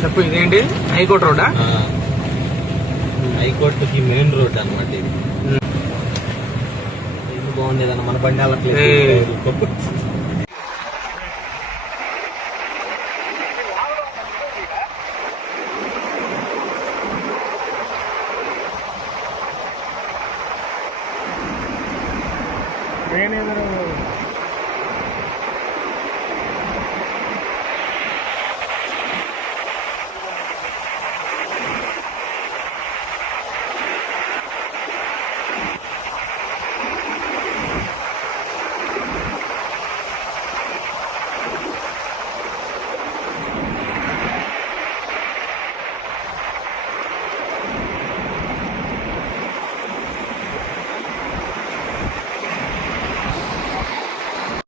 చెప్పు, ఇదేంటి హైకోర్టు రోడ్డా? హైకోర్టుకి మెయిన్ రోడ్ అనమాట ఇది. బాగుండేదన్న మన బండి అలా ట్రైన్ ఎదురు